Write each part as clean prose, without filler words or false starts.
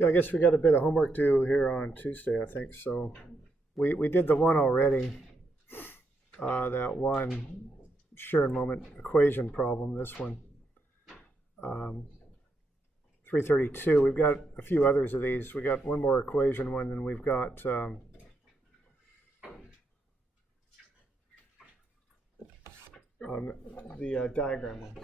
Yeah, I guess we got a bit of homework due here on Tuesday, I think. So we did the one already, that one shared moment equation problem, this one. 332, we've got a few others of these. We got one more equation one, and we've got the diagram one.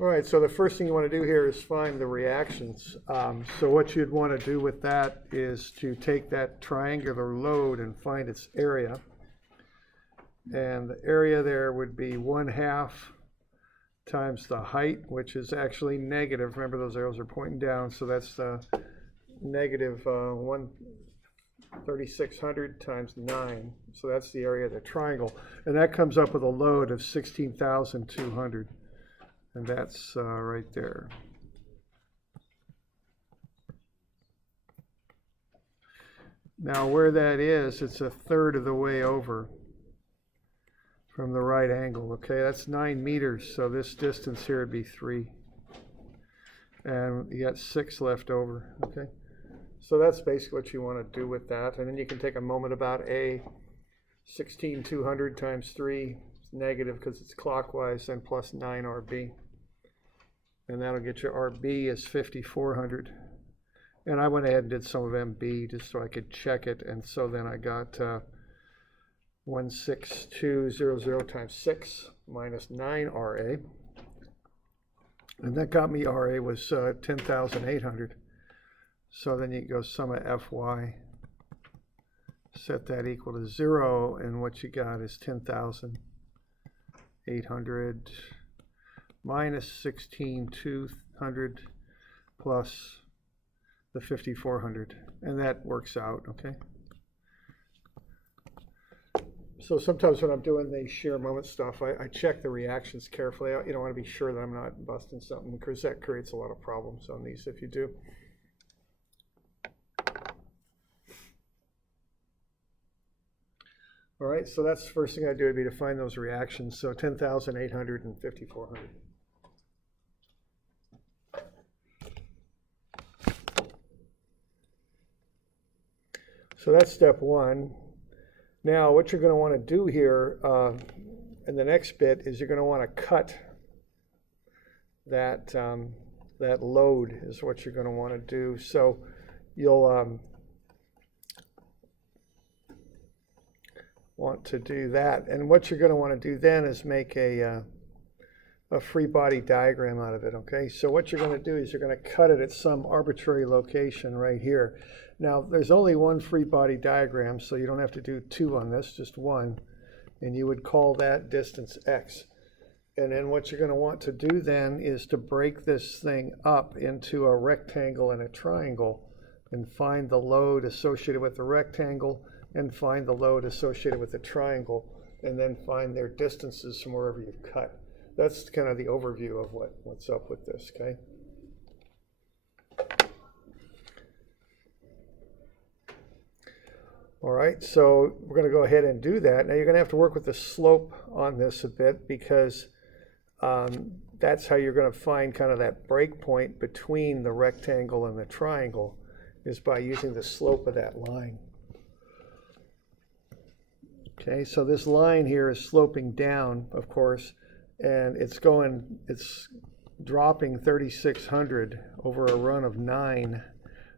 All right, so the first thing you want to do here is find the reactions. So what you'd want to do with that is to take that triangular load and find its area. And the area there would be 1/2 times the height, which is actually negative. Remember, those arrows are pointing down, so that's negative 1/3600 times 9. So that's the area of the triangle. And that comes up with a load of 16,200. And that's right there. Now where that is, it's 1/3 of the way over from the right angle. Okay, that's 9 meters, so this distance here would be 3. And you got 6 left over, okay? So that's basically what you want to do with that. And then you can take a moment about A. 16,200 times 3 is negative because it's clockwise, and plus 9 RB. And that'll get you RB is 5,400. And I went ahead and did some of MB just so I could check it. And so then I got 16200 times 6 minus 9 RA. And that got me RA was 10,800. So then you go sum of FY. Set that equal to 0. And what you got is 10,800 minus 16,200 plus the 5,400, and that works out, okay? So sometimes when I'm doing the shear moment stuff, I check the reactions carefully. You don't want to be sure that I'm not busting something, because that creates a lot of problems on these if you do. All right, so that's the first thing I do would be to find those reactions. So 10,800 and 5,400. So that's step one. Now what you're going to want to do here in the next bit is you're going to want to cut that, that load is what you're going to want to do. So you'll want to do that. And what you're going to want to do then is make a free body diagram out of it, okay? So what you're going to do is you're going to cut it at some arbitrary location right here. Now, there's only one free body diagram, so you don't have to do 2 on this, just 1. And you would call that distance x. And then what you're going to want to do then is to break this thing up into a rectangle and a triangle and find the load associated with the rectangle and find the load associated with the triangle, and then find their distances from wherever you've cut. That's kind of the overview of what's up with this, okay? All right, so we're going to go ahead and do that. Now you're going to have to work with the slope on this a bit, because that's how you're going to find kind of that break point between the rectangle and the triangle, is by using the slope of that line. Okay, so this line here is sloping down, of course, and it's dropping 3,600 over a run of 9,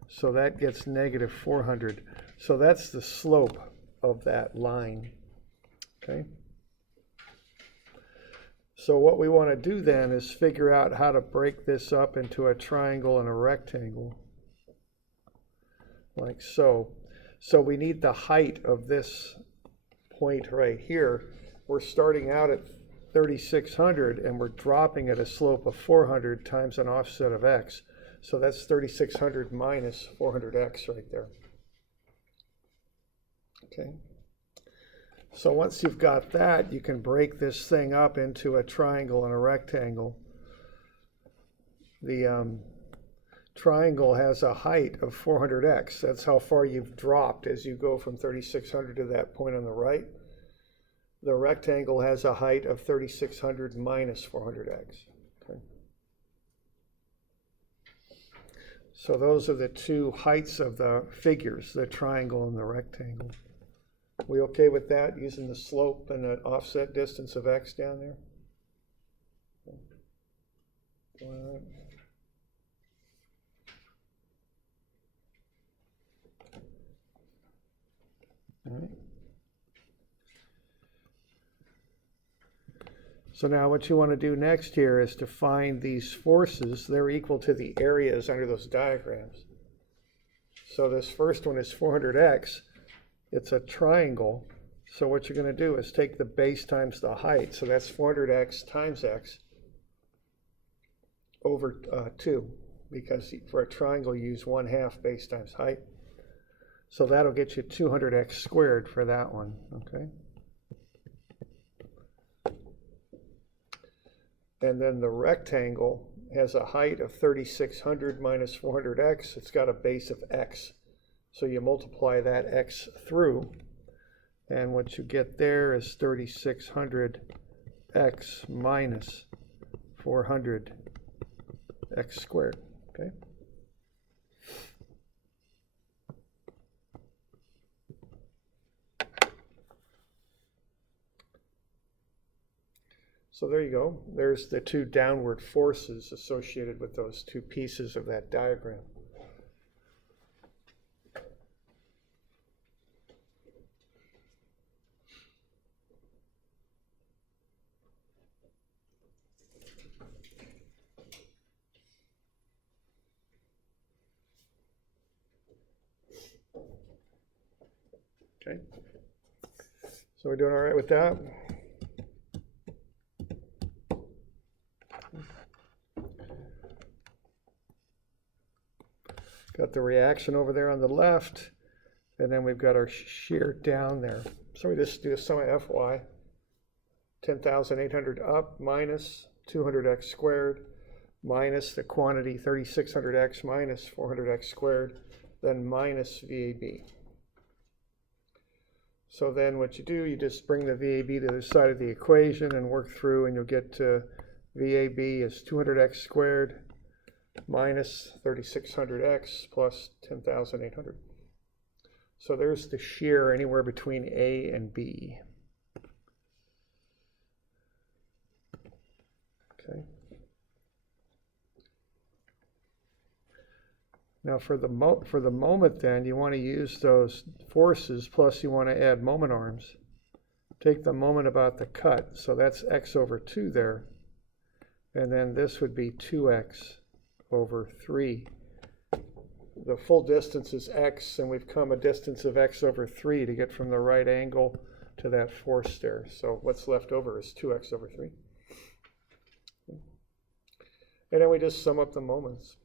so that gets negative 400. So that's the slope of that line, okay? So what we want to do then is figure out how to break this up into a triangle and a rectangle, like so. So we need the height of this point right here. We're starting out at 3,600 and we're dropping at a slope of 400 times an offset of x. So that's 3,600 minus 400x right there. Okay. So once you've got that, you can break this thing up into a triangle and a rectangle. The triangle has a height of 400x. That's how far you've dropped as you go from 3600 to that point on the right. The rectangle has a height of 3600 minus 400x. Okay. So those are the two heights of the figures, the triangle and the rectangle. We okay with that, using the slope and the offset distance of x down there? All right. So now what you want to do next here is to find these forces. They're equal to the areas under those diagrams. So this first one is 400x. It's a triangle. So what you're going to do is take the base times the height. So that's 400x times x over 2. Because for a triangle, you use 1/2 base times height. So that'll get you 200x squared for that one, okay? And then the rectangle has a height of 3600 minus 400x. It's got a base of x. So you multiply that x through, and what you get there is 3600x minus 400x squared, okay? So there you go. There's the two downward forces associated with those two pieces of that diagram. Okay. So we're doing all right with that? Got the reaction over there on the left, and then we've got our shear down there. So we just do a sum of Fy, 10,800 up minus 200x squared minus the quantity 3600x minus 400x squared, then minus VAB. So then what you do, you just bring the VAB to the side of the equation and work through, and you'll get to VAB is 200x squared minus 3600x plus 10,800. So there's the shear anywhere between A and B. Okay. Now for the moment then, you want to use those forces plus you want to add moment arms. Take the moment about the cut, so that's x over 2 there. And then this would be 2x over 3. The full distance is x, and we've come a distance of x over 3 to get from the right angle to that force there. So what's left over is 2x over 3. And then we just sum up the moments.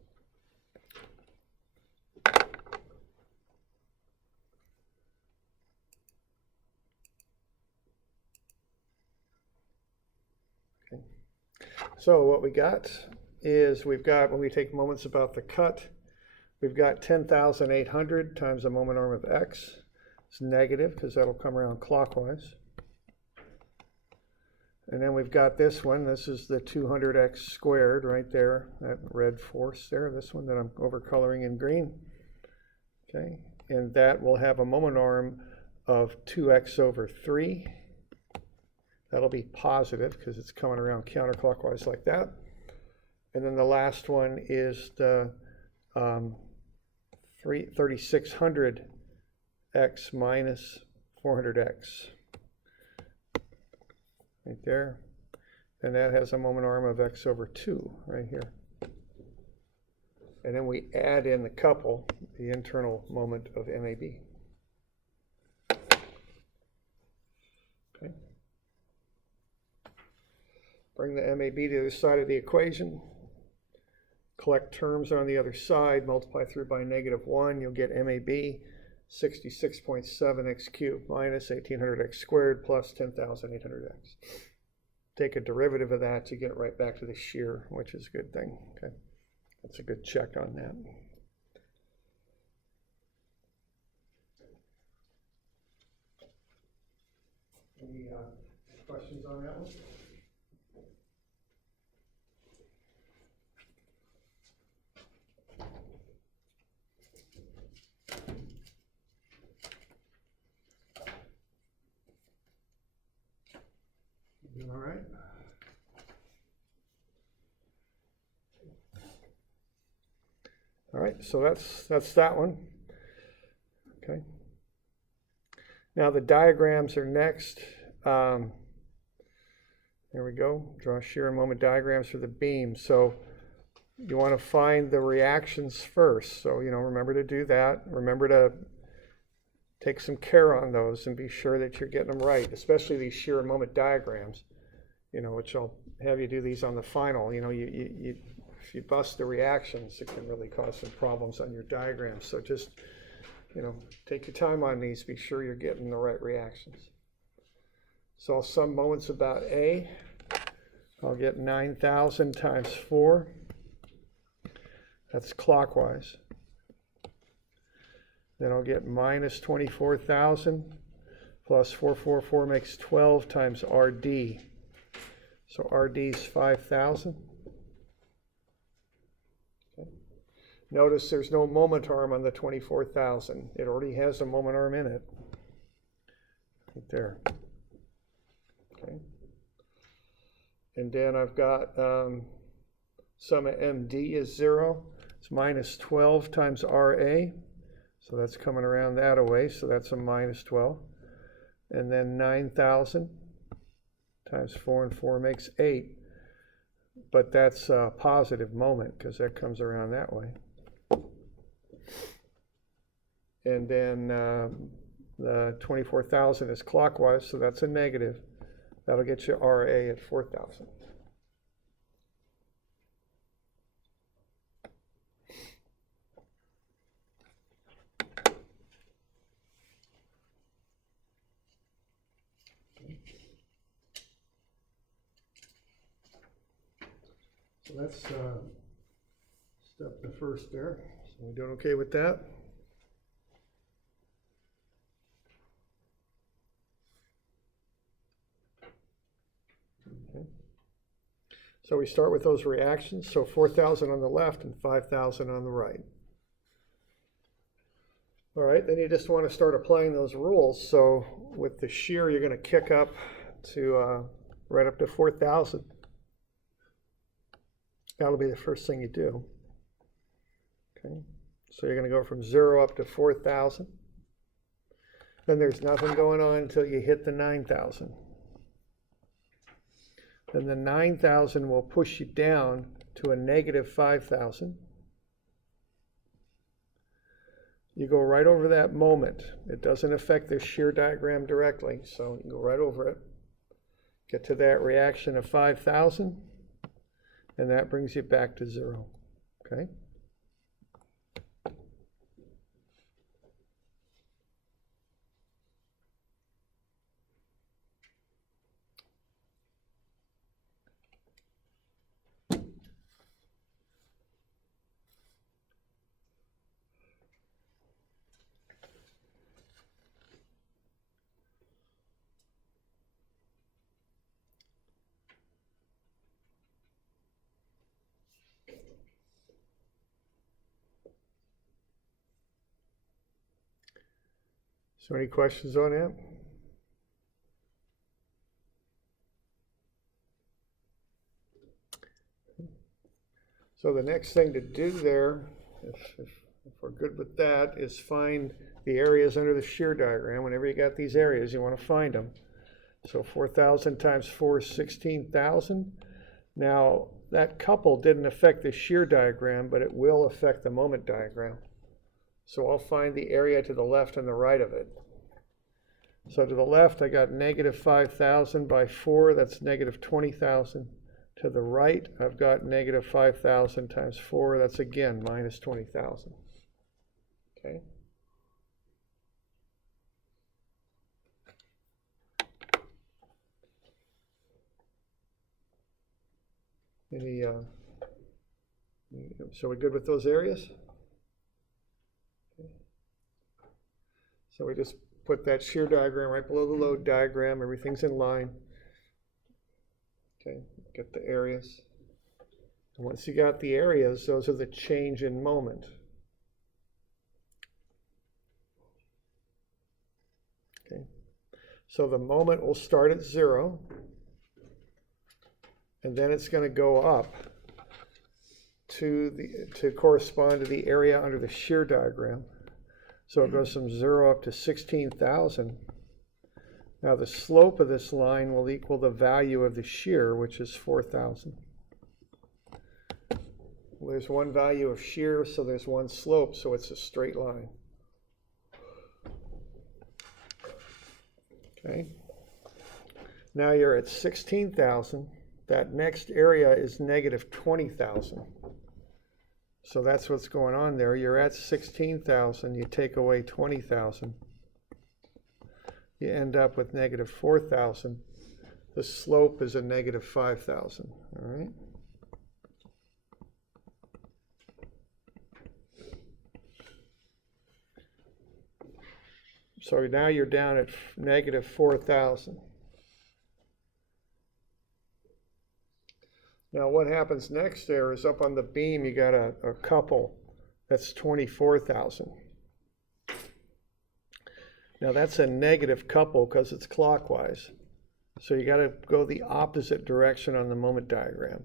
Okay. So what we got is we've got, when we take moments about the cut, we've got 10,800 times the moment arm of x. It's negative because that'll come around clockwise. And then we've got this one. This is the 200x squared right there, that red force there, this one that I'm overcoloring in green. Okay, and that will have a moment arm of 2x over 3. That'll be positive because it's coming around counterclockwise like that. And then the last one is the 3600x minus 400x. Right there. And that has a moment arm of x over 2 right here. And then we add in the couple, the internal moment of MAB. Okay. Bring the MAB to the other side of the equation. Collect terms on the other side, multiply through by -1, you'll get MAB. 66.7x cubed minus 1800x squared plus 10,800x. Take a derivative of that to get right back to the shear, which is a good thing. Okay, that's a good check on that. Any questions on that one? All right. All right, so that's that one. Okay. Now the diagrams are next. There we go. Draw shear and moment diagrams for the beam. So you want to find the reactions first. So, remember to do that. Remember to take some care on those and be sure that you're getting them right, especially these shear and moment diagrams, which I'll have you do these on the final. If you bust the reactions, it can really cause some problems on your diagrams. So just, take your time on these. Be sure you're getting the right reactions. So I'll sum moments about A. I'll get 9,000 times 4. That's clockwise. Then I'll get minus 24,000 plus 444 makes 12 times RD. So RD is 5,000. Okay. Notice there's no moment arm on the 24,000. It already has a moment arm in it. Right there. Okay. And then I've got sum of MD is 0. It's minus 12 times RA. So that's coming around that away. So that's a minus 12. And then 9,000 times 4 and 4 makes 8. But that's a positive moment because that comes around that way. And then the 24,000 is clockwise, so that's a negative. That'll get you RA at 4,000. So that's step the first there. So we're doing okay with that? Okay. So we start with those reactions. So 4,000 on the left and 5,000 on the right. All right, then you just want to start applying those rules. So with the shear, you're going to kick up to right up to 4,000. That'll be the first thing you do. Okay, so you're going to go from 0 up to 4,000. Then there's nothing going on until you hit the 9,000. Then the 9,000 will push you down to a negative 5,000. You go right over that moment. It doesn't affect the shear diagram directly, so you go right over it. Get to that reaction of 5,000. And that brings you back to 0, okay? So any questions on that? So the next thing to do there, if we're good with that, is find the areas under the shear diagram. Whenever you got these areas, you want to find them. So 4,000 times 4 is 16,000. Now, that couple didn't affect the shear diagram, but it will affect the moment diagram. So I'll find the area to the left and the right of it. So to the left, I got negative 5,000 by 4, that's negative 20,000. To the right, I've got negative 5,000 times 4, that's again minus 20,000. Okay. Any, so we're good with those areas? Okay. So we just put that shear diagram right below the load diagram. Everything's in line. Okay, get the areas. And once you got the areas, those are the change in moment. Okay, so the moment will start at 0, and then it's going to go up to correspond to the area under the shear diagram. So it goes from 0 up to 16,000. Now the slope of this line will equal the value of the shear, which is 4,000. Well, there's one value of shear, so there's one slope, so it's a straight line. Okay. Now you're at 16,000. That next area is negative 20,000. So that's what's going on there. You're at 16,000. You take away 20,000. You end up with negative 4,000. The slope is a negative 5,000. All right. So now you're down at negative 4,000. Now what happens next there is up on the beam you got a couple that's 24,000. Now that's a negative couple because it's clockwise. So you got to go the opposite direction on the moment diagram.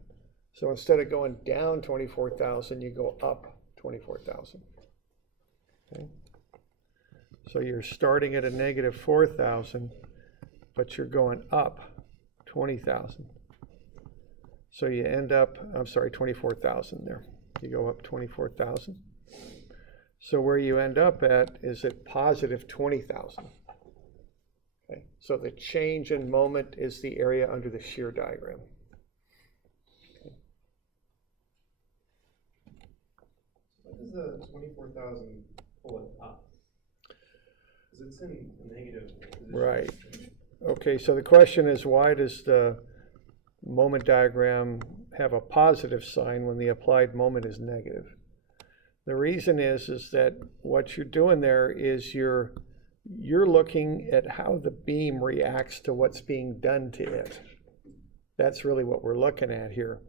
So instead of going down 24,000, you go up 24,000. Okay. So you're starting at a negative 4,000, but you're going up 20,000. So you end up, 24,000 there. You go up 24,000. So where you end up at is at positive 20,000. Okay. So the change in moment is the area under the shear diagram. Okay. What does the 24,000 pull it up? Because it's in a negative position. Right. Okay, so the question is, why does the moment diagram have a positive sign when the applied moment is negative? The reason is that what you're doing there is you're looking at how the beam reacts to what's being done to it. That's really what we're looking at here.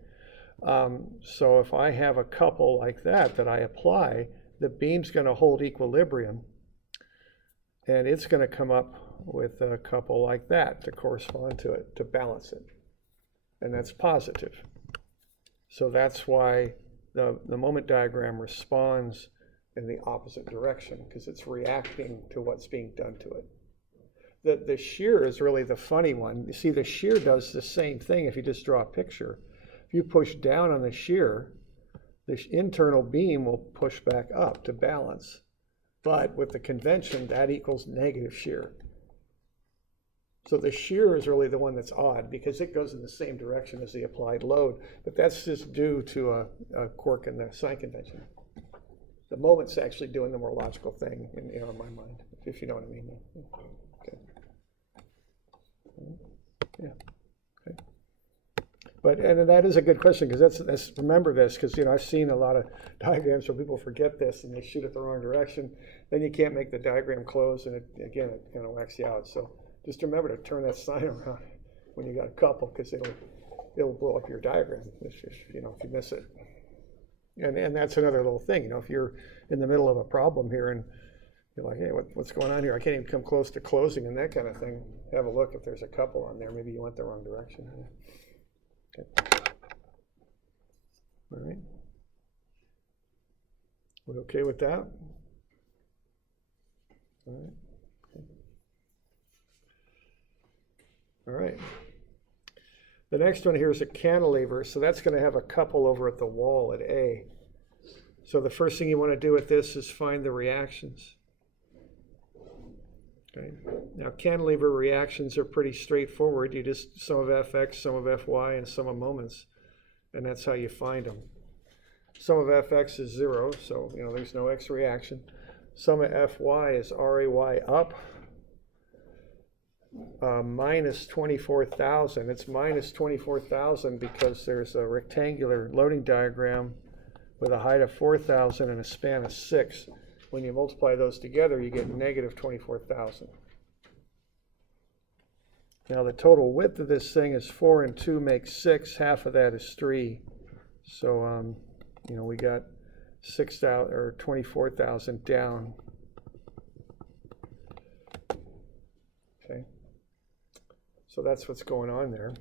So if I have a couple like that I apply, the beam's going to hold equilibrium, and it's going to come up with a couple like that to correspond to it, to balance it. And that's positive. So that's why the moment diagram responds in the opposite direction, because it's reacting to what's being done to it. The shear is really the funny one. You see, the shear does the same thing if you just draw a picture. If you push down on the shear, the internal beam will push back up to balance. But with the convention, that equals negative shear. So the shear is really the one that's odd, because it goes in the same direction as the applied load, but that's just due to a quirk in the sign convention. The moment's actually doing the more logical thing in my mind, if you know what I mean. Okay. Yeah. Okay. But and that is a good question, because that's remember this, because I've seen a lot of diagrams where people forget this and they shoot it the wrong direction. Then you can't make the diagram close, and it kind of whacks you out. So just remember to turn that sign around when you got a couple, because it'll blow up your diagram if you miss it. And that's another little thing. If you're in the middle of a problem here and you're like, hey, what's going on here? I can't even come close to closing and that kind of thing. Have a look if there's a couple on there. Maybe you went the wrong direction. Okay. All right. We okay with that? All right. All right. The next one here is a cantilever, so that's going to have a couple over at the wall at A. So the first thing you want to do with this is find the reactions. Okay. Now cantilever reactions are pretty straightforward. You just sum of Fx, sum of Fy, and sum of moments, and that's how you find them. Sum of Fx is 0, so there's no X reaction. Sum of Fy is Ray up. minus 24,000. It's minus 24,000 because there's a rectangular loading diagram with a height of 4,000 and a span of 6. When you multiply those together, you get negative 24,000. Now the total width of this thing is 4 and 2 make 6. Half of that is 3. So, you know, we got 6,000 or 24,000 down. Okay. So that's what's going on there.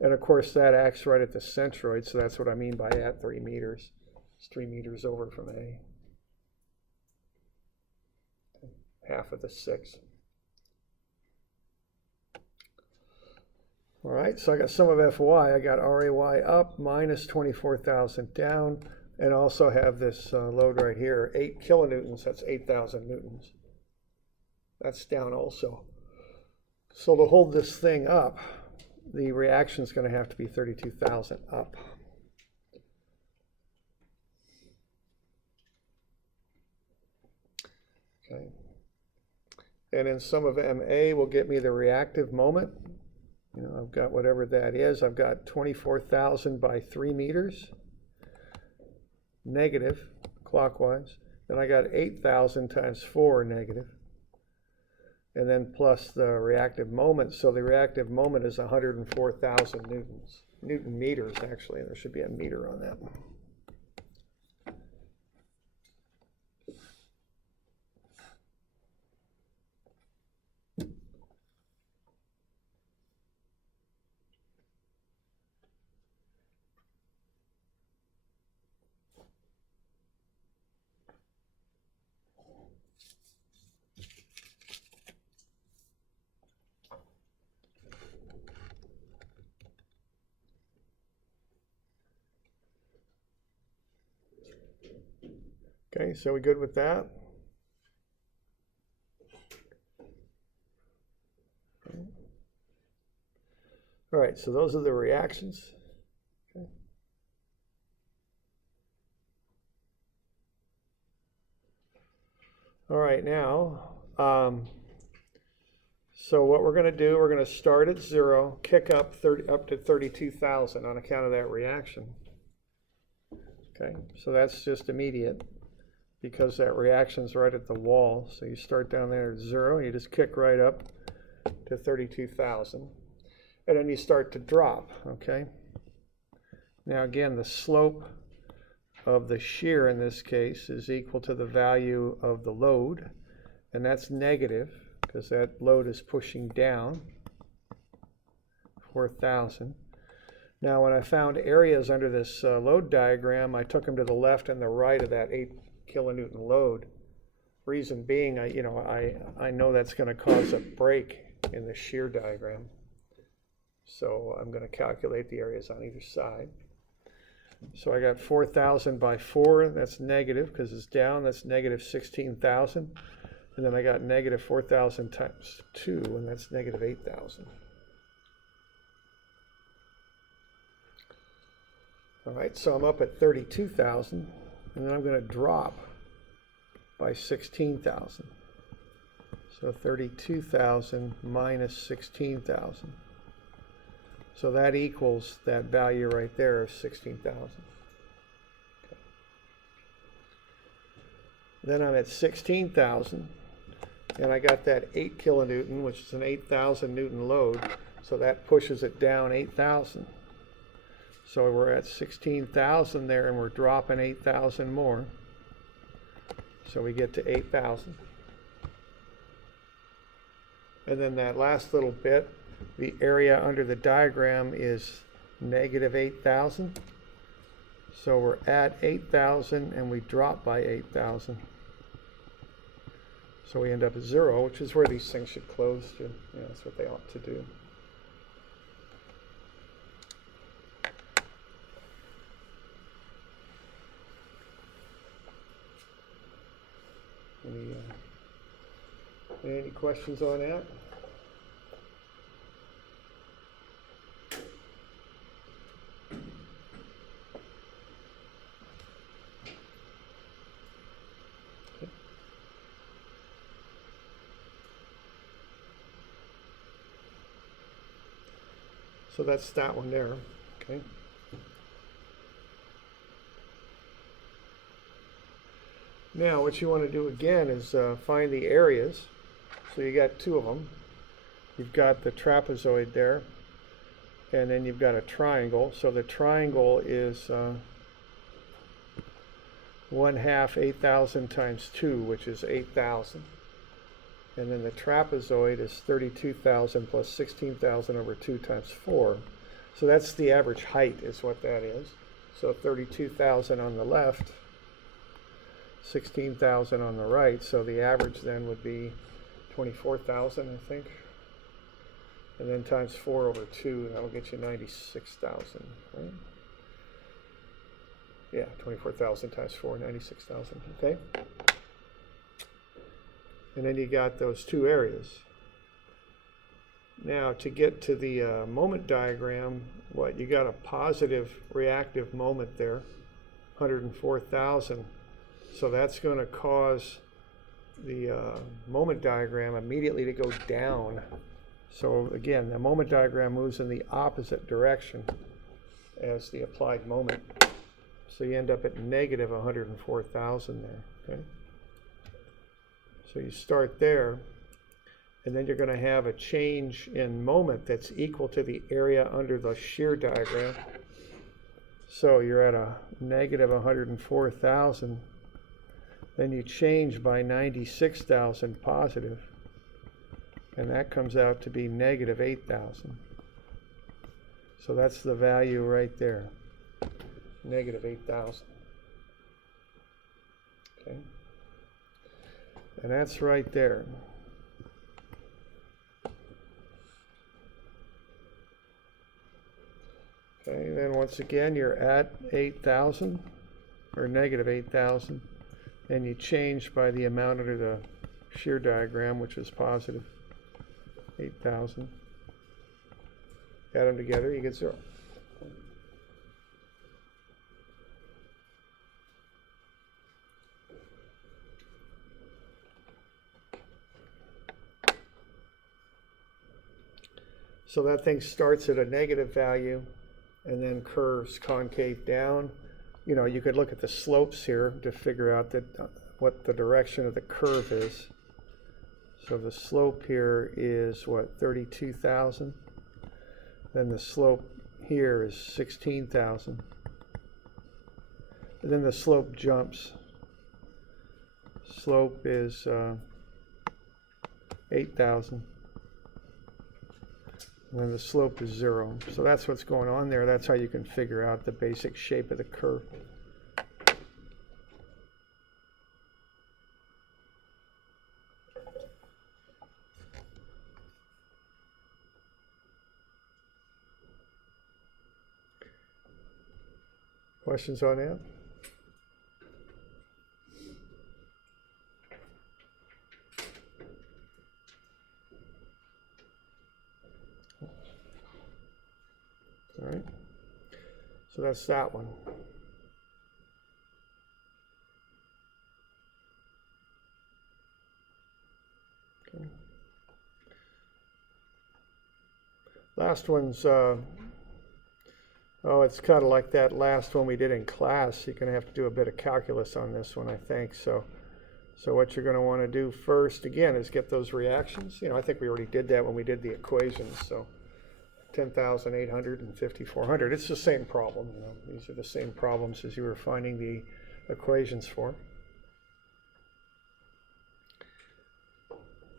And of course that acts right at the centroid, so that's what I mean by at 3 meters. It's 3 meters over from A. Half of the 6. All right, so I got sum of Fy. I got RAY up, minus 24,000 down, and also have this load right here, 8 kilonewtons. That's 8,000 newtons. That's down also. So to hold this thing up, the reaction is going to have to be 32,000 up. Okay. And then sum of MA will get me the reactive moment. You know, I've got whatever that is. I've got 24,000 by 3 meters, negative, clockwise. Then I got 8,000 times 4, negative. And then plus the reactive moment. So the reactive moment is 104,000 newtons. Newton meters, actually. There should be a meter on that. Okay, so we good with that? All right, so those are the reactions. Okay. All right, now, so what we're going to do, we're going to start at 0, kick up to 32,000 on account of that reaction. Okay, so that's just immediate because that reaction's right at the wall. So you start down there at 0, you just kick right up to 32,000. And then you start to drop, okay? Now again, the slope of the shear in this case is equal to the value of the load, and that's negative because that load is pushing down 4,000. Now when I found areas under this load diagram, I took them to the left and the right of that 8 kilonewton load. Reason being, I know that's going to cause a break in the shear diagram. So I'm going to calculate the areas on either side. So I got 4,000 by 4, that's negative because it's down, that's negative 16,000. And then I got negative 4,000 times 2, and that's negative 8,000. All right, so I'm up at 32,000, and then I'm going to drop by 16,000. So 32,000 minus 16,000. So that equals that value right there of 16,000. Okay. Then I'm at 16,000, and I got that 8 kilonewton, which is an 8,000 newton load, so that pushes it down 8,000. So we're at 16,000 there, and we're dropping 8,000 more. So we get to 8,000. And then that last little bit, the area under the diagram is negative 8,000. So we're at 8,000 and we drop by 8,000. So we end up at 0, which is where these things should close to. Yeah, that's what they ought to do. Any questions on that? So that's that one there, okay? Now what you want to do again is find the areas. So you got two of them. You've got the trapezoid there, and then you've got a triangle. So the triangle is 1/2 8,000 times 2, which is 8,000. And then the trapezoid is 32,000 plus 16,000 over 2 times 4. So that's the average height is what that is. So 32,000 on the left, 16,000 on the right. So the average then would be 24,000, I think. And then times 4 over 2, that'll get you 96,000, right? Yeah, 24,000 times 4, 96,000, okay? And then you got those two areas. Now to get to the moment diagram, what, you got a positive reactive moment there, 104,000. So that's going to cause the moment diagram immediately to go down. So again, the moment diagram moves in the opposite direction as the applied moment. So you end up at negative 104,000 there, okay? So you start there, and then you're going to have a change in moment that's equal to the area under the shear diagram. So you're at a negative 104,000. Then you change by 96,000 positive, and that comes out to be negative 8,000. So that's the value right there, negative 8,000. Okay. And that's right there. Okay, then once again, you're at 8,000, or negative 8,000, and you change by the amount under the shear diagram, which is positive 8,000. Add them together, you get 0. So that thing starts at a negative value and then curves concave down. You know, you could look at the slopes here to figure out that what the direction of the curve is. So the slope here is what, 32,000? Then the slope here is 16,000. And then the slope jumps. Slope is 8,000. And then the slope is 0. So that's what's going on there. That's how you can figure out the basic shape of the curve. Questions on that? All right, so that's that one. Okay. Last one's, it's kind of like that last one we did in class. You're going to have to do a bit of calculus on this one, I think. So what you're going to want to do first, again, is get those reactions. You know, I think we already did that when we did the equations. So 10,800 and 5,400. It's the same problem. You know, these are the same problems as you were finding the equations for.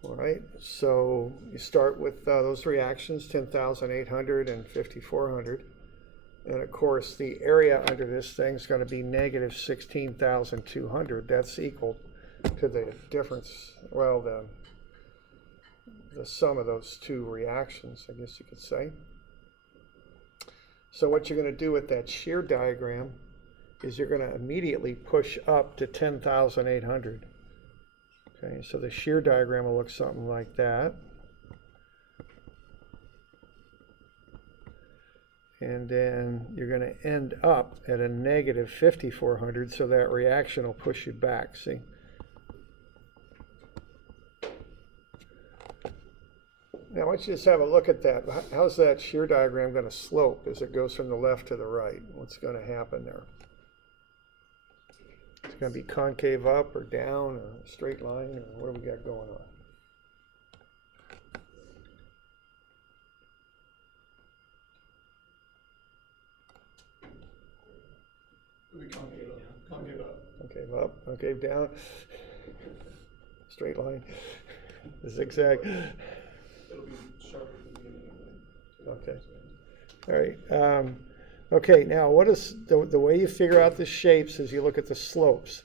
All right, so you start with those reactions, 10,800 and 5,400. And of course, the area under this thing is going to be negative 16,200. That's equal to the difference, well, the sum of those two reactions, I guess you could say. So what you're going to do with that shear diagram is you're going to immediately push up to 10,800. Okay, so the shear diagram will look something like that. And then you're going to end up at a negative 5,400, so that reaction will push you back, see? Now want you to just have a look at that. How's that shear diagram going to slope as it goes from the left to the right? What's going to happen there? It's going to be concave up or down or a straight line, or what do we got going on? We concave up. Concave up. Concave up, concave down, straight line, zigzag. It'll be sharper at the beginning of the. Okay. All right. Okay, now what is the way you figure out the shapes is you look at the slopes.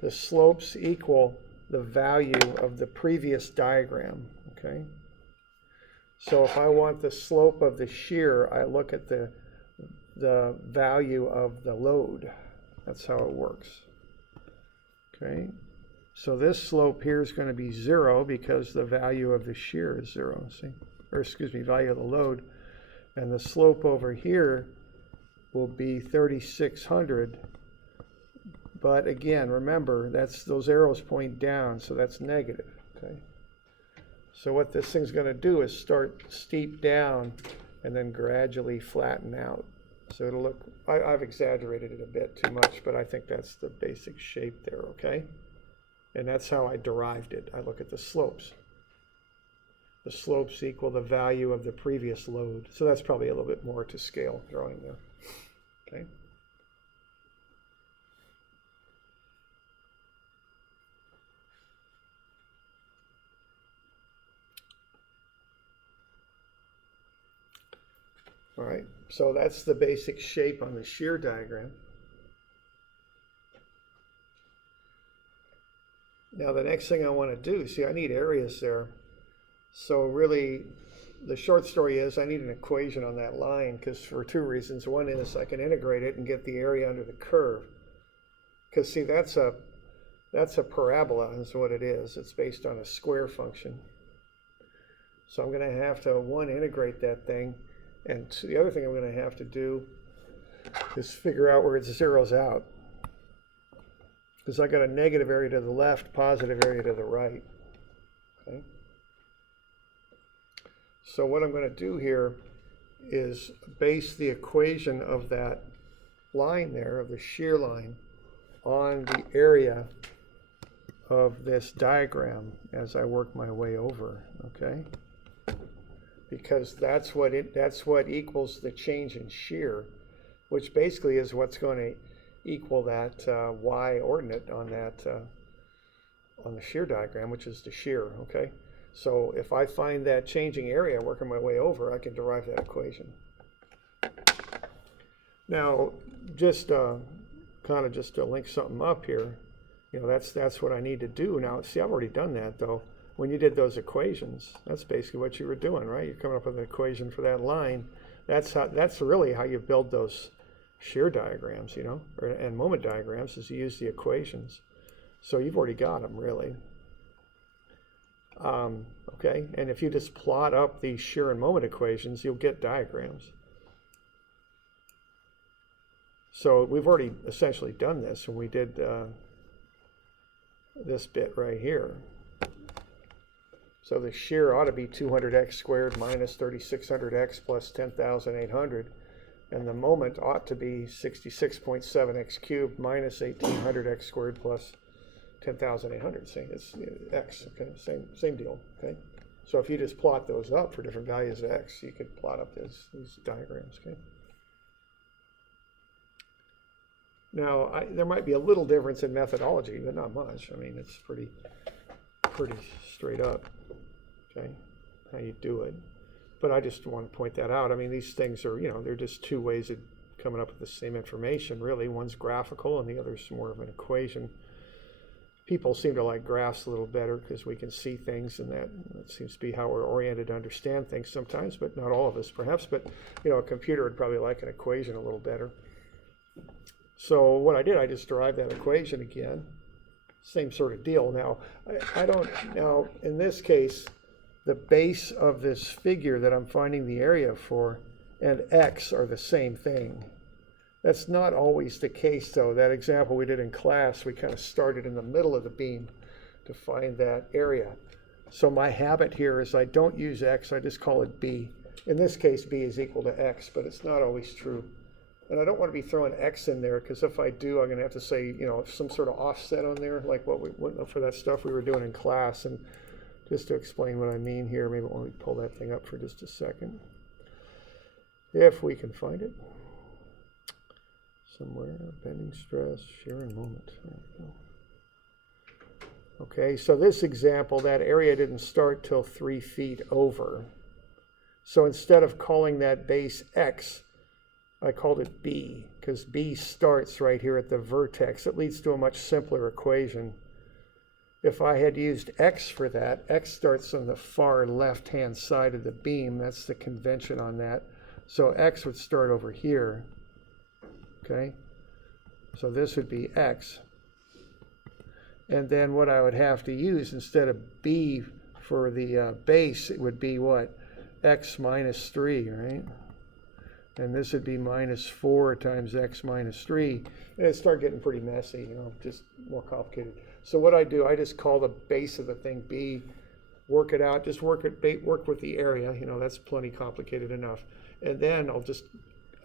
The slopes equal the value of the previous diagram, okay? So if I want the slope of the shear, I look at the value of the load. That's how it works. Okay, so this slope here is going to be 0 because the value of the shear is 0, see? Or excuse me, value of the load. And the slope over here will be 3,600. But again, remember, those arrows point down, so that's negative, okay? So what this thing's going to do is start steep down and then gradually flatten out. So it'll look, I've exaggerated it a bit too much, but I think that's the basic shape there, okay? And that's how I derived it. I look at the slopes. The slopes equal the value of the previous load. So that's probably a little bit more to scale drawing there, okay? All right, so that's the basic shape on the shear diagram. Now the next thing I want to do, see, I need areas there. So really, the short story is I need an equation on that line because for two reasons. One is I can integrate it and get the area under the curve. Because see, that's a parabola is what it is. It's based on a square function. So I'm going to have to, one, integrate that thing. And the other thing I'm going to have to do is figure out where it zeroes out. Because I got a negative area to the left, positive area to the right. Okay. So what I'm going to do here is base the equation of that line there, of the shear line, on the area of this diagram as I work my way over, okay? Because that's what equals the change in shear, which basically is what's going to equal that y ordinate on that on the shear diagram, which is the shear, okay? So if I find that changing area working my way over, I can derive that equation. Now, just kind of just to link something up here, you know, that's what I need to do. Now, see, I've already done that though. When you did those equations, that's basically what you were doing, right? You're coming up with an equation for that line. That's really how you build those shear diagrams, you know, and moment diagrams, is you use the equations. So you've already got them, really. Okay, and if you just plot up these shear and moment equations, you'll get diagrams. So we've already essentially done this when we did this bit right here. So the shear ought to be 200x squared minus 3600x plus 10,800. And the moment ought to be 66.7x cubed minus 1800x squared plus 10,800. See, it's x, okay, same deal, okay? So if you just plot those up for different values of x, you could plot up these diagrams, okay? Now, there might be a little difference in methodology, but not much. I mean, it's pretty straight up, okay, how you do it. But I just want to point that out. I mean, these things are, you know, they're just two ways of coming up with the same information, really. One's graphical and the other's more of an equation. People seem to like graphs a little better because we can see things, and that seems to be how we're oriented to understand things sometimes, but not all of us perhaps. But, you know, a computer would probably like an equation a little better. So what I did, I just derived that equation again. Same sort of deal. Now, now in this case, the base of this figure that I'm finding the area for and x are the same thing. That's not always the case, though. That example we did in class, we kind of started in the middle of the beam to find that area. So my habit here is I don't use x, I just call it b. In this case, b is equal to x, but it's not always true. And I don't want to be throwing x in there, because if I do, I'm going to have to say, some sort of offset on there, like what we went for that stuff we were doing in class. And just to explain what I mean here, maybe let me pull that thing up for just a second, if we can find it somewhere. Bending stress, shear and moment. There we go. Okay, so this example, that area didn't start till 3 feet over. So instead of calling that base x, I called it b, because b starts right here at the vertex. It leads to a much simpler equation. If I had used x for that, x starts on the far left-hand side of the beam. That's the convention on that. So x would start over here. Okay, so this would be x. And then what I would have to use instead of b for the base, it would be what? X minus 3, right? And this would be minus 4 times x minus 3. And it'd start getting pretty messy, just more complicated. So what I do, I just call the base of the thing b, work it out, just work with the area, that's plenty complicated enough. And then I'll just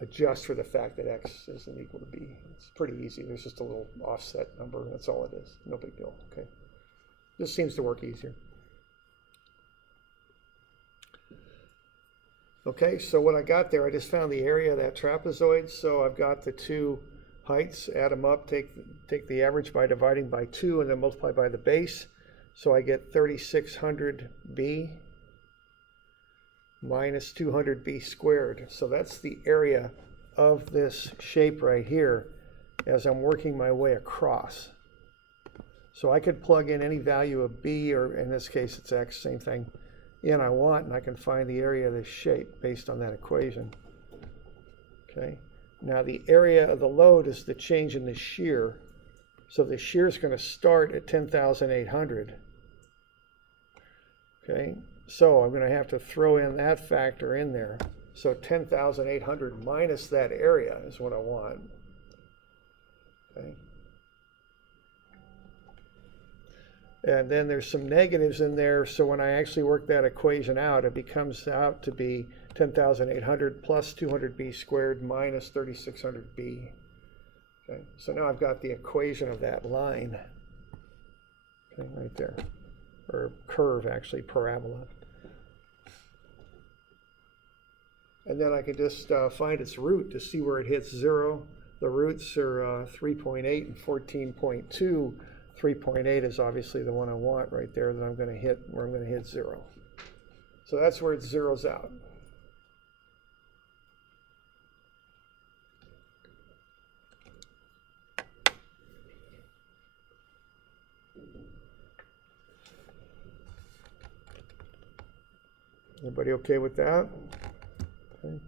adjust for the fact that x isn't equal to b. It's pretty easy. There's just a little offset number. That's all it is. No big deal. Okay. This seems to work easier. Okay, so what I got there, I just found the area of that trapezoid. So I've got the two heights, add them up, take the average by dividing by 2, and then multiply by the base. So I get 3600b minus 200b squared. So that's the area of this shape right here as I'm working my way across. So I could plug in any value of b, or in this case it's x, same thing, in I want, and I can find the area of this shape based on that equation. Okay. Now the area of the load is the change in the shear. So the shear is going to start at 10,800. Okay. So I'm going to have to throw in that factor in there. So 10,800 minus that area is what I want. Okay. And then there's some negatives in there. So when I actually work that equation out, it becomes out to be 10,800 plus 200b squared minus 3,600b. Okay. So now I've got the equation of that line. Okay, right there. Or curve, actually, parabola. And then I can just find its root to see where it hits 0. The roots are 3.8 and 14.2. 3.8 is obviously the one I want right there that I'm going to hit, where I'm going to hit 0. So that's where it zeroes out. Everybody okay with that? Okay.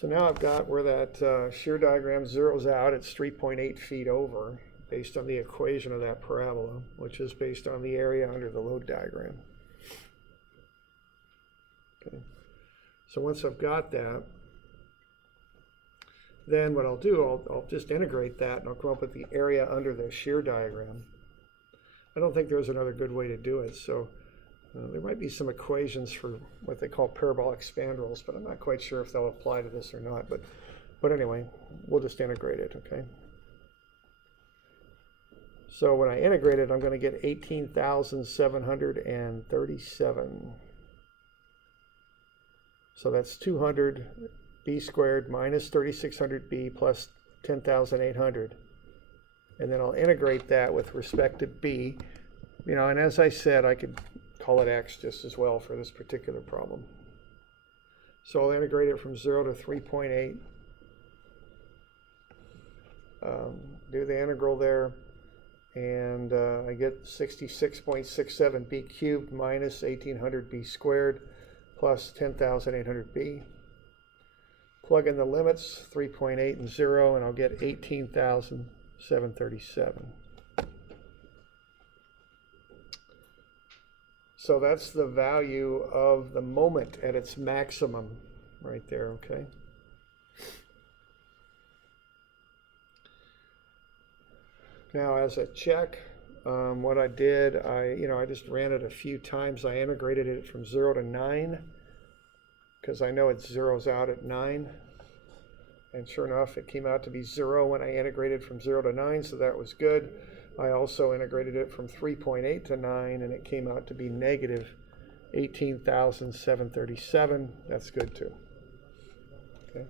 So now I've got where that shear diagram zeroes out. It's 3.8 feet over based on the equation of that parabola, which is based on the area under the load diagram. Okay. So once I've got that, then what I'll do, I'll just integrate that, and I'll come up with the area under the shear diagram. I don't think there's another good way to do it. So there might be some equations for what they call parabolic spandrels, but I'm not quite sure if they'll apply to this or not. But anyway, we'll just integrate it, okay? So when I integrate it, I'm going to get 18,737. So that's 200b squared minus 3,600b plus 10,800. And then I'll integrate that with respect to b. And as I said, I could call it x just as well for this particular problem. So I'll integrate it from 0 to 3.8. Do the integral there, and I get 66.67b cubed minus 1,800b squared plus 10,800b. Plug in the limits, 3.8 and 0, and I'll get 18,737. So that's the value of the moment at its maximum right there, okay? Now, as a check, what I did, I just ran it a few times. I integrated it from 0 to 9 because I know it zeroes out at 9. And sure enough, it came out to be 0 when I integrated from 0 to 9, so that was good. I also integrated it from 3.8 to 9, and it came out to be negative 18,737. That's good too. Okay.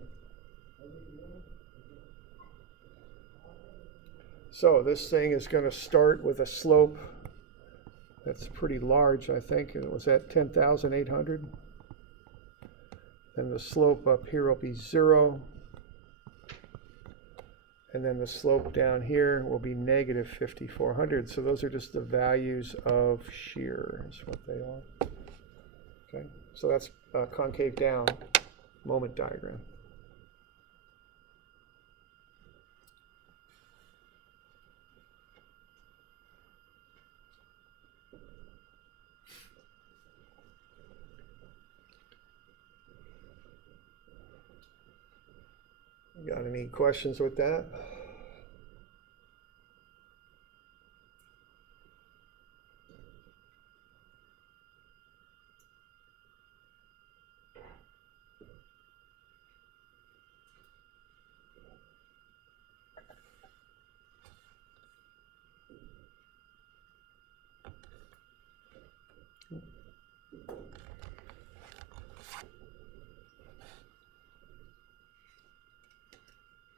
So this thing is going to start with a slope that's pretty large, I think. It was at 10,800. Then the slope up here will be 0. And then the slope down here will be negative 5,400. So those are just the values of shear, is what they are. Okay, so that's concave down moment diagram. Got any questions with that?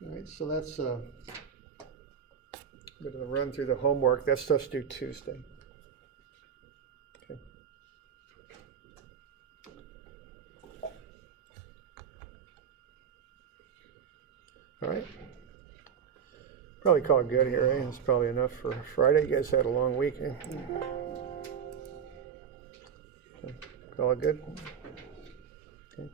All right, so that's I'm going to run through the homework. That stuff's due Tuesday. Okay. All right. Probably call it good here, eh? It's probably enough for Friday. You guys had a long week, eh? Okay. Call it good? Okay.